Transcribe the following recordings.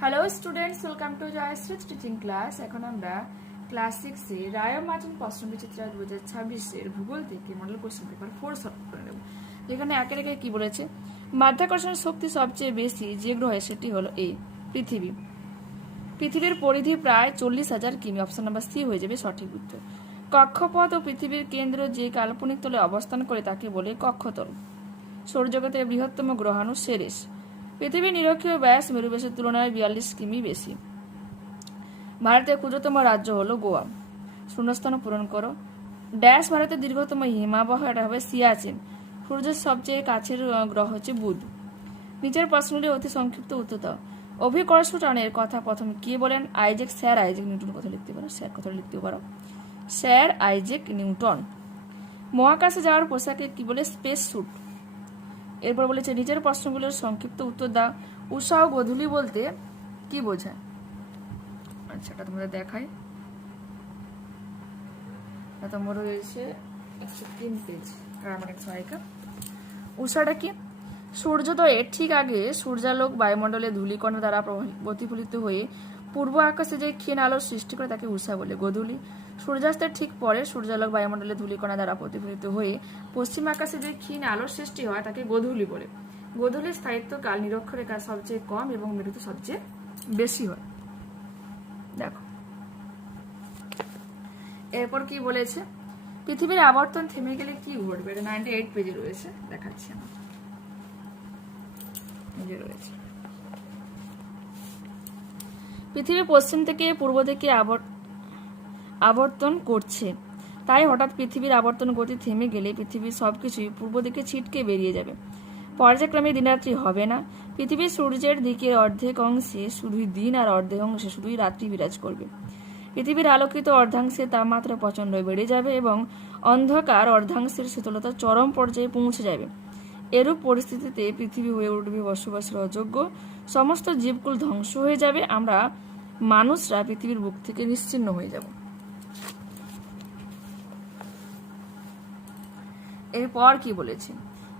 Hello students, welcome to Jayashree teaching class. এখন আমরা class 6-এ রায় Martin প্রশ্নবিচিত্রা 2026-এর ভূগোল থেকে মডেল কোশ্চেন পেপার 4 সলভ করে নেব। যেখানে একের একে কি বলেছে, মাধ্যাকর্ষণের শক্তি সবচেয়ে বেশি যে গ্রহে সেটি হলো এ, পৃথিবী। পৃথিবীর পরিধি প্রায় 40,000 কিমি। অপশন নাম্বার সি হয়ে যাবে সঠিক উত্তর। কক্ষপথ ও পৃথিবীর কেন্দ্র যে কাল্পনিক তলে অবস্থান করে তাকে বলে কক্ষতল। সৌরজগতের বৃহত্তম গ্রহাণু সেরেস। পৃথিবীর নিরক্ষীয় ব্যাস মেরু ব্যাসের তুলনায় 42 কিমি বেশি। ভারতের ক্ষুদ্রতম রাজ্য হলো গোয়া। শূন্যস্থান পূরণ করো। ড্যাশ ভারতের দীর্ঘতম হিমাবহ, এটা হবে সিয়াচেন। সূর্যের সবচেয়ে কাছের গ্রহ হচ্ছে বুধ। নিচের প্রশ্নটি অতি সংক্ষিপ্ত উত্তর দাও। অভিকর্ষটানের কথা প্রথমে কে বলেন? স্যার আইজ্যাক নিউটন কথা লিখতে পারো, স্যার কথা লিখতে পারো, স্যার আইজ্যাক নিউটন। মহাকাশে যাওয়ার পোশাকে কি বলে? Space sweet. এরপর বলেছে নিচের প্রশ্নগুলোর সংক্ষিপ্ত উত্তর দাও। উষা ও গোধূলি বলতে কি বোঝায়? আচ্ছা, এটা তোমাদের দেখাই। তোমার রয়েছে 103 পেজ গ্রামার সহায়িকা। উষাটা কি? সূর্যোদয়ের ঠিক আগে সূর্যালোক বায়ুমণ্ডলে ধূলিকণা দ্বারা প্রতিফলিত হয়ে পূর্ব আকাশে যে ক্ষীণ আলোর সৃষ্টি করে তাকে উষা বলে। গোধূলি সূর্যাস্তের ঠিক পরে সূর্যালোক বায়ুমণ্ডলে ধূলিকণা দ্বারা প্রতিফলিত হয়ে পশ্চিম আকাশে যে ক্ষীণ আলোর সৃষ্টি হয় তাকে গোধূলি বলে। গোধূলির স্থায়িত্বকাল নিরক্ষরেখা সবচেয়ে কম এবং মেরুতে সবচেয়ে বেশি হয়। দেখো এরপর কি বলেছে, পৃথিবীর আবর্তন থেমে গেলে কি ঘটবে? এটা 98 পেজে রয়েছে, দেখাচ্ছি আমার রয়েছে। পৃথিবী পশ্চিম থেকে পূর্ব দিকে আবর্তন করছে, তাই হঠাৎ পৃথিবীর আবর্তন গতি থেমে গেলে পৃথিবীর সবকিছুই পূর্ব দিকে ছিটকে বেরিয়ে যাবে। পর্যায়ক্রমে দিনরাত্রি হবে না। পৃথিবীর সূর্যের দিকের অর্ধেক অংশে শুধুই দিন আর অর্ধেক অংশে শুধুই রাত্রি বিরাজ করবে। পৃথিবীর আলোকিত অর্ধাংশে তাপমাত্রা প্রচণ্ড বেড়ে যাবে এবং অন্ধকার অর্ধাংশের শীতলতা চরম পর্যায়ে পৌঁছে যাবে। এরূপ পরিস্থিতিতে পৃথিবী হয়ে উঠবে বসবাসের অযোগ্য। সমস্ত জীবকুল ধ্বংস হয়ে যাবে। আমরা মানুষরা পৃথিবীর বুক থেকে নিশ্চিহ্ন হয়ে যাব। এরপর কি বলেছে,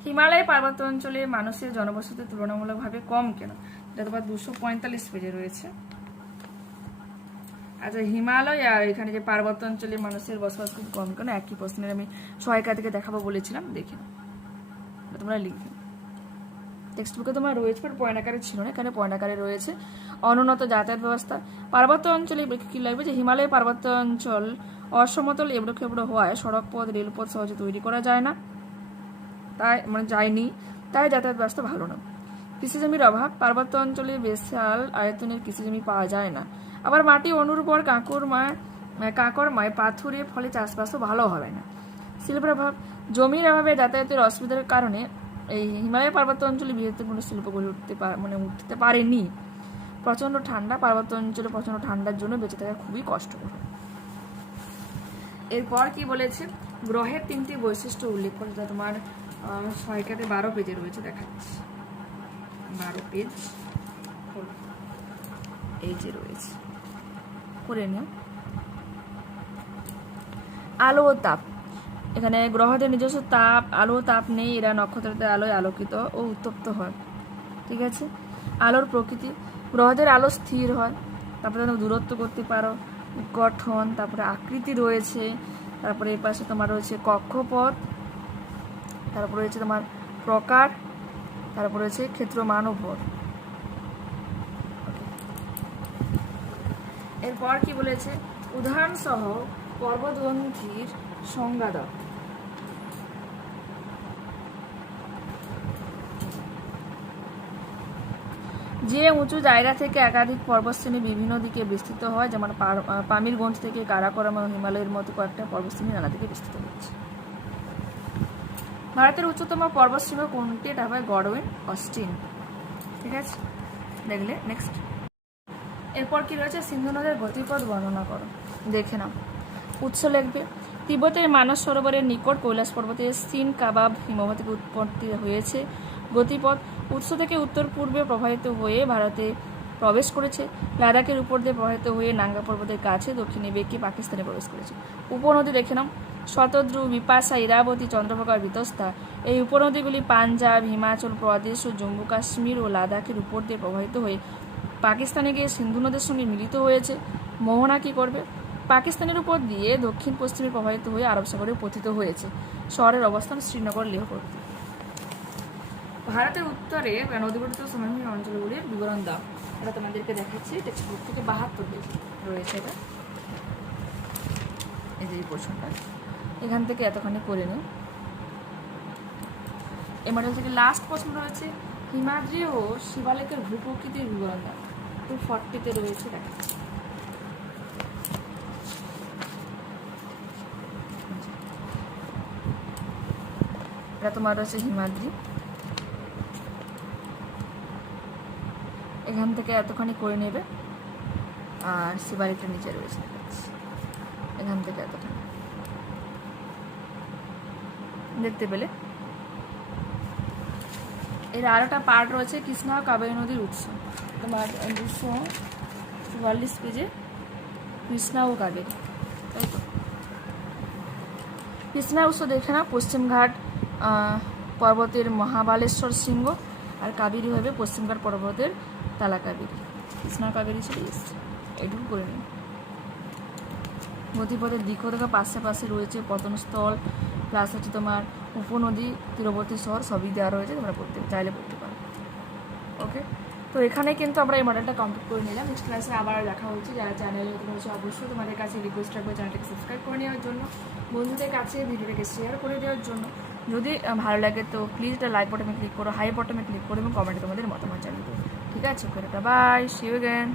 হিমালয় পার্বত্য অঞ্চলে মানুষের জনবসতি তুলনামূলকভাবে কম কেন? এটা তোমার 245 পেজে রয়েছে। আচ্ছা, হিমালয় আর এখানে যে পার্বত্য অঞ্চলে মানুষের বসবাস খুব কম কেন, একই প্রশ্নের আমি সহায়িকা থেকে দেখাবো বলেছিলাম, দেখে তোমরা লিখবে। টেক্সট বুকে তোমার রয়েছে, বাট পয়েন্ট আকারে ছিল না, এখানে পয়েন্ট আকারে রয়েছে। অনুন্নত যাতায়াত ব্যবস্থা। পার্বত্য অঞ্চলে কি লাগবে যে হিমালয় পার্বত্য অঞ্চল অসমতল এবড়ো খেবড়ো হওয়ায় সড়ক পথ রেলপথ সহজে তৈরি করা যায় না, তাই যায়নি, তাই যাতায়াত ব্যবস্থা ভালো না। কৃষিজমির অভাব। পার্বত্য অঞ্চলে বিশাল আয়তনের কৃষিজমি পাওয়া যায় না। আবার মাটি অনুর্বর, কাঁকরময় পাথুরে, ফলে চাষবাসও ভালো হবে না। শিল্পের অভাব। জমির অভাবে যাতায়াতের অসুবিধার কারণে এই হিমালয় পার্বত্য অঞ্চলে বৃহত্তর কোনো শিল্প গড়ে উঠতে পারেনি। প্রচণ্ড ঠান্ডা। পার্বত্য অঞ্চলে প্রচণ্ড ঠান্ডার জন্য বেঁচে থাকা খুবই কষ্টকর। এরপর কি বলেছে, গ্রহের 3টি বৈশিষ্ট্য উল্লেখ করে, যা তোমার সহায়িকাতে 12 পেজে রয়েছে, দেখাচ্ছি 12 পেজ এই যে রয়েছে, করে নিও। আলো ও তাপ। এখানে গ্রহদের নিজস্ব তাপ, আলো তাপ নেই, এরা নক্ষত্রের আলোয় আলোকিত ও উত্তপ্ত হয়। ঠিক আছে। আলোর প্রকৃতি। গ্রহদের আলো স্থির হয়, তারপরে তুমি দূরত্ব করতে পারো, গঠন, তারপরে আকৃতি রয়েছে, তারপরে এর পাশে তোমার রয়েছে কক্ষপথ, তারপরে রয়েছে তোমার প্রকার, তারপরে রয়েছে ক্ষেত্রমান ও ভর। এরপর কি বলেছে, উদাহরণ সহ পর্বতগ্রন্থির সংজ্ঞা দাও। যে উঁচু জায়গা থেকে একাধিক পর্বতশ্রেণী বিভিন্ন দিকে বিস্তৃত হয়, যেমন পামিরগঞ্জ থেকে কারাকোরাম ও হিমালয়ের মতো কয়েকটা পর্বতশ্রেণী নানা দিকে বিস্তৃত হচ্ছে। ভারতের উচ্চতম পর্বতশৃঙ্গ কোনটি? এটা হবে গডওয়েন অস্টিন। ঠিক আছে, দেখলে নেক্সট। এরপর কি রয়েছে, সিন্ধু নদের গতিপথ বর্ণনা করো। দেখে নাও। উৎস লিখবে। তিব্বতের মানস সরোবরের নিকট কৈলাস পর্বতের সিন কাবাব হিমবাহ থেকে উৎপত্তি হয়েছে। গতিপথ উৎস থেকে উত্তর পূর্বে প্রবাহিত হয়ে ভারতে প্রবেশ করেছে, লাদাখের উপর দিয়ে প্রবাহিত হয়ে নাঙ্গা পর্বতের কাছে দক্ষিণে বেঁকে পাকিস্তানে প্রবেশ করেছে। উপনদী দেখে নাও। শতদ্রু, বিপাশা, ইরাবতী, চন্দ্রভাগা, বিতস্তা, এই উপনদীগুলি পাঞ্জাব, হিমাচল প্রদেশ ও জম্মু কাশ্মীর ও লাদাখের উপর দিয়ে প্রবাহিত হয়ে পাকিস্তানে গিয়ে সিন্ধু নদের সঙ্গে মিলিত হয়েছে। মোহনা কী করবে? পাকিস্তানের উপর দিয়ে দক্ষিণ পশ্চিমে প্রবাহিত হয়ে আরব সাগরে পতিত হয়েছে। শহরের অবস্থান শ্রীনগর লেহপট্টি। ভারতের উত্তরে নদীগঠিত সমভূমি অঞ্চলগুলির বিবরণ দাও। এটা তোমাদেরকে দেখাচ্ছি, টেক্সট বুক থেকে 72 পেজ রয়েছে এটা। এই যে এই পোর্শনটা এখান থেকে এতখানি করে নিই। এই মডেল থেকে লাস্ট প্রশ্ন রয়েছে হিমাদ্রি ও শিবালেকের ভূপ্রকৃতির বিবরণ দাও। 240-তে রয়েছে, দেখাচ্ছি। এটা তোমার রয়েছে হিমাদ্রি, এখান থেকে এতখানি করে নেবে। আর শিবালিকটা নিচে রয়েছে, এখান থেকে এতখানি দেখতে পেলে। এর আর একটা পার্ট রয়েছে কৃষ্ণা ও কাবেরী নদীর উৎস। তোমার 244 পেজে কৃষ্ণা ও কাবেরী, তাই তো। কৃষ্ণার উৎস দেখে না, পশ্চিমঘাট পর্বতের মহাবালেশ্বর শৃঙ্গ, আর কাবেরী হবে পশ্চিমঘাট পর্বতের তালাকাবেরী। কৃষ্ণা কাবেরী চলে এসছে, এইটুকু করে নিন। গতিপথের দিক থেকে পাশে পাশে রয়েছে পতনস্থল, প্লাস হচ্ছে তোমার উপনদী, তীরবর্তী শহর, সবই দেওয়া রয়েছে, তোমরা চাইলে পড়তে পারো। ওকে, তো এখানে কিন্তু আমরা এই মডেলটা কমপ্লিট করে নিলাম। নেক্সট ক্লাসে আবার দেখা হচ্ছে। যারা চ্যানেলে নতুন হচ্ছে অবশ্যই তোমাদের কাছে রিকোয়েস্ট রাখবো চ্যানেলটাকে সাবস্ক্রাইব করে নেওয়ার জন্য, বন্ধুদের কাছে ভিডিওটাকে শেয়ার করে দেওয়ার জন্য। যদি ভালো লাগে তো প্লিজ একটা লাইক বটনে ক্লিক করো, হাই বটনে ক্লিক করো এবং কমেন্টে তোমাদের মতামত জানিয়ে দেবো। ঠিক আছে, ওকে, বাই, সি ইউ অ্যাগেন।